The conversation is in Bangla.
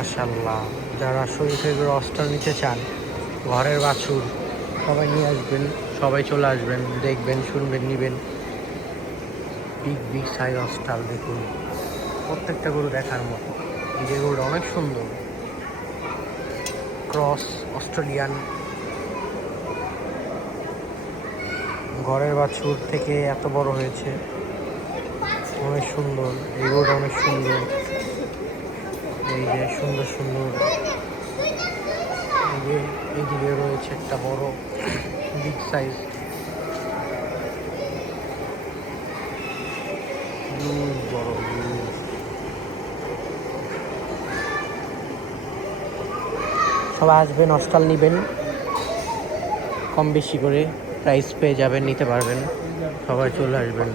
মাশাল্লাহ, যারা শরীফের রসটা নিতে চান, ঘরের বাছুর, সবাই নিয়ে আসবেন, সবাই চলে আসবেন, দেখবেন, শুনবেন, নিবেন। বিগ বিগ সাইজ অস্টাল দেখুন, প্রত্যেকটা গরু দেখার মতো। এই যে গরুটা অনেক সুন্দর, ক্রস অস্ট্রেলিয়ান, ঘরের বাছুর থেকে এত বড় হয়েছে, অনেক সুন্দর। এই গরুটা অনেক সুন্দর, এই যে সুন্দর সুন্দর। এই যে এইদিকে রয়েছে একটা বড় বিগ সাইজ, বড়। সবাই আসবেন, অস্টাল নেবেন, কম বেশি করে প্রাইস পেয়ে যাবেন, নিতে পারবেন, সবাই চলে আসবেন।